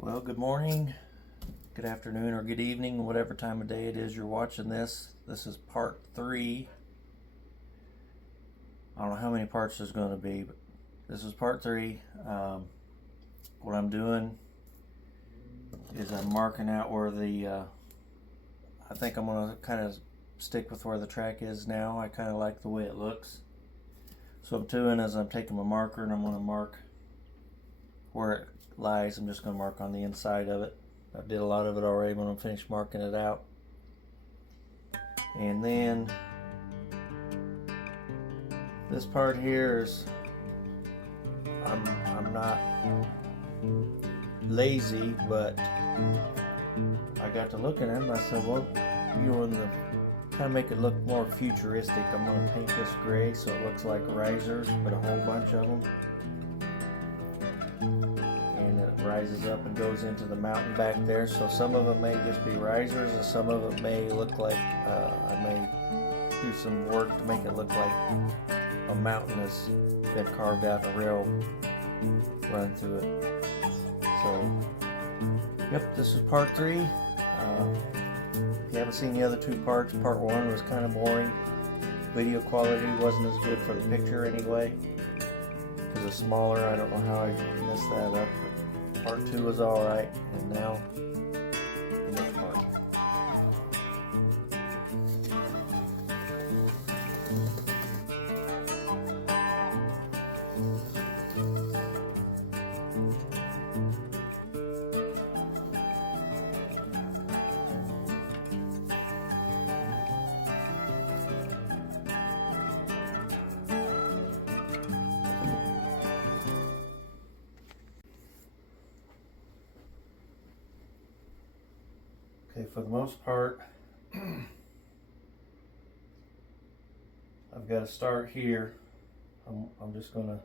Well, good morning, good afternoon, or good evening, whatever time of day it is you're watching this. This is part 3. I don't know how many parts there's going to be, but this is part 3. What I'm doing is I'm marking out where I think I'm going to kind of stick with where the track is now. I kind of like the way it looks. So what I'm doing is I'm taking my marker and I'm going to mark where it lies. I'm just going to mark on the inside of it. I did a lot of it already when I'm finished marking it out. And then this part here is I'm not lazy, but I got to looking at it and I said, well, you want to kind of make it look more futuristic. I'm going to paint this gray so it looks like risers, but a whole bunch of them. Rises up and goes into the mountain back there, so some of them may just be risers and some of it may look like I may do some work to make it look like a mountain has been carved out and a rail run through it. So yep, this is part 3. If you haven't seen the other 2 parts, part 1 was kind of boring. Video quality wasn't as good for the picture anyway because it's smaller. I don't know how I messed that up. Part 2 was alright, and now the next part. Okay, for the most part, I've got to start here. I'm just gonna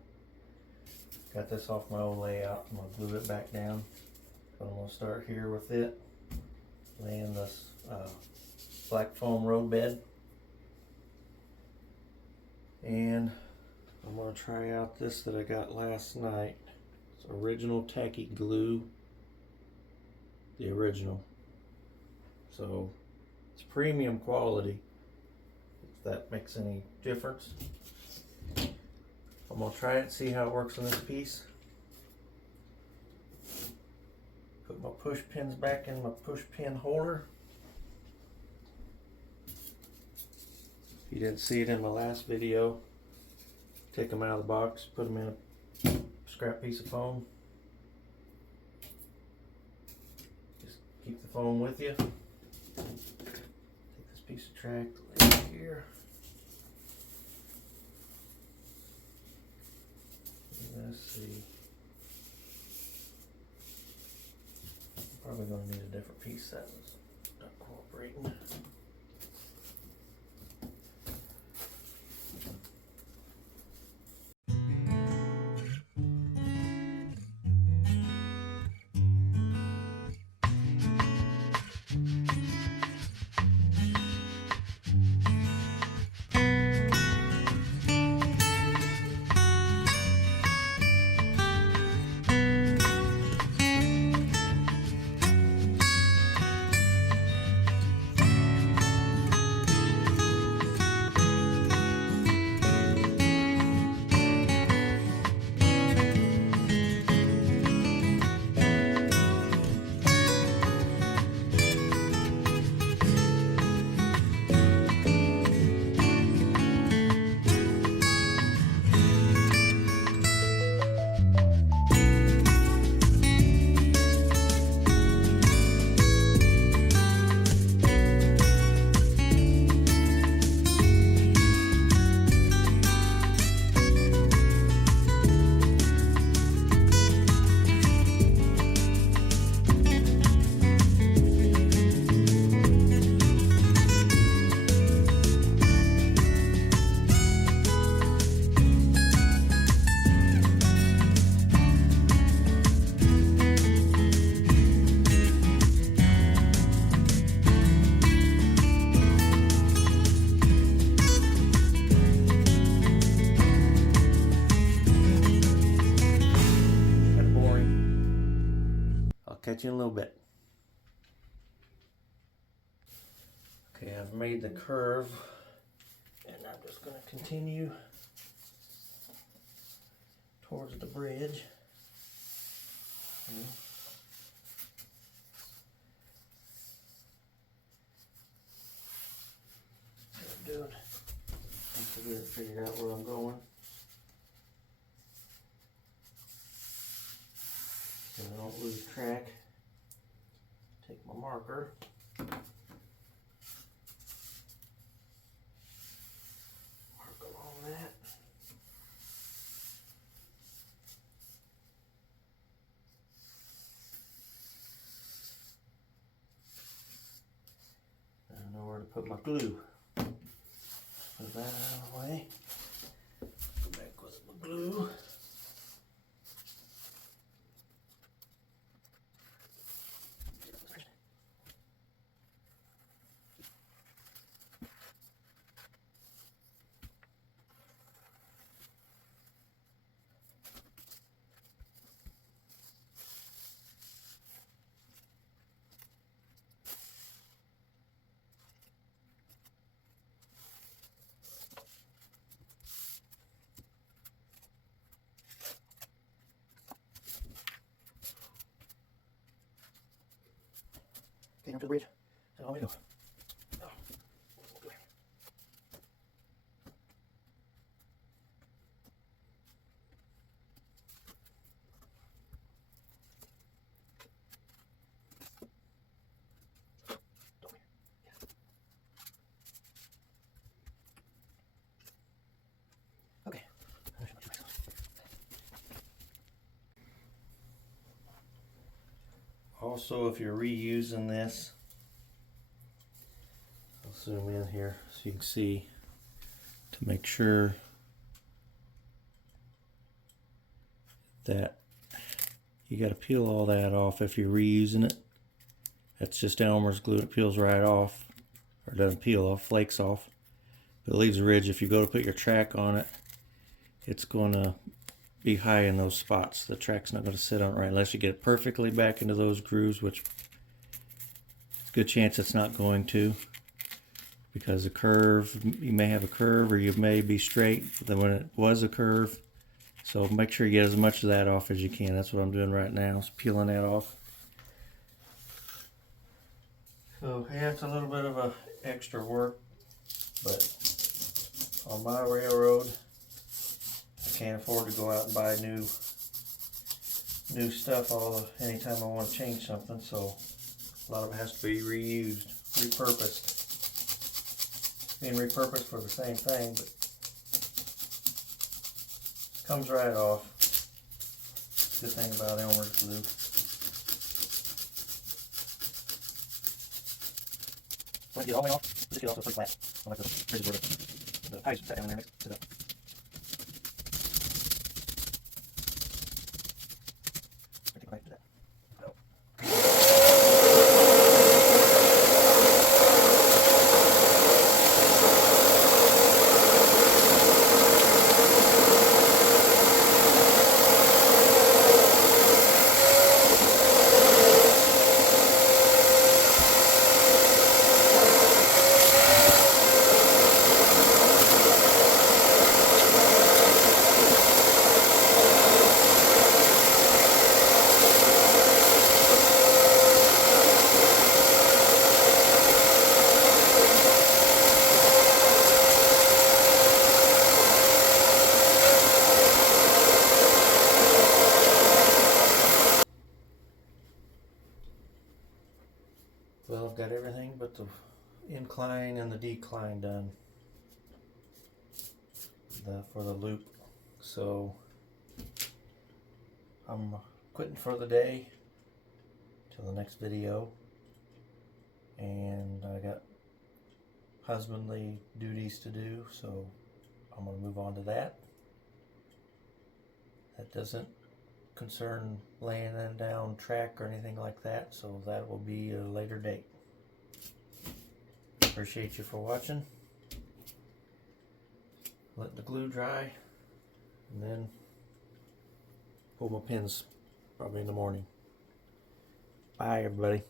got this off my old layout. I'm gonna glue it back down. But I'm gonna start here with it, laying this black foam road bed, and I'm gonna try out this that I got last night. It's original tacky glue, the original. So it's premium quality, if that makes any difference. I'm gonna try it and see how it works on this piece. Put my push pins back in my push pin holder. If you didn't see it in my last video, take them out of the box, put them in a scrap piece of foam. Just keep the foam with you. Take this piece of track, lay it here. Let's see. I'm probably going to need a different piece that was not cooperating. catch you in a little bit. Okay, I've made the curve, and I'm just going to continue towards the bridge. What I'm doing, I have to get it figured out where I'm going. So I don't lose track. Take my marker. Mark along that. I know where to put my glue. Put that out of the way. Go back with my glue. Getting up to the bridge. That's all we go. Okay. Also, if you're reusing this, I'll zoom in here so you can see to make sure that you got to peel all that off if you're reusing it. That's just Elmer's glue. It peels right off, or doesn't peel off, flakes off. But it leaves a ridge. If you go to put your track on it, it's going to be high in those spots. The track's not going to sit on it right unless you get it perfectly back into those grooves, which good chance it's not going to, because the curve, you may have a curve or you may be straight than when it was a curve. So make sure you get as much of that off as you can. That's what I'm doing right now, is peeling that off. So yeah, it's a little bit of a extra work, but on my railroad, I can't afford to go out and buy new stuff anytime I want to change something, so a lot of it has to be reused, repurposed. Being repurposed for the same thing, but comes right off. Good thing about Elmer's glue. When you get all the way off, just get it off to a pretty flat. I like the bridges where the ice sat down there and mixed it up. Back to that. Well, I've got everything but the incline and the decline done for the loop. So I'm quitting for the day till the next video, and I got husbandly duties to do, so I'm going to move on to that. That doesn't concern laying down track or anything like that, so that will be a later date. Appreciate you for watching. Let the glue dry, and then pull my pins probably in the morning. Bye, everybody.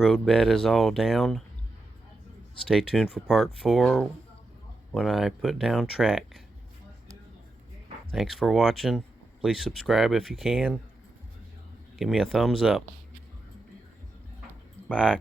Roadbed is all down. Stay tuned for part 4 when I put down track. Thanks for watching. Please subscribe if you can. Give me a thumbs up. Bye.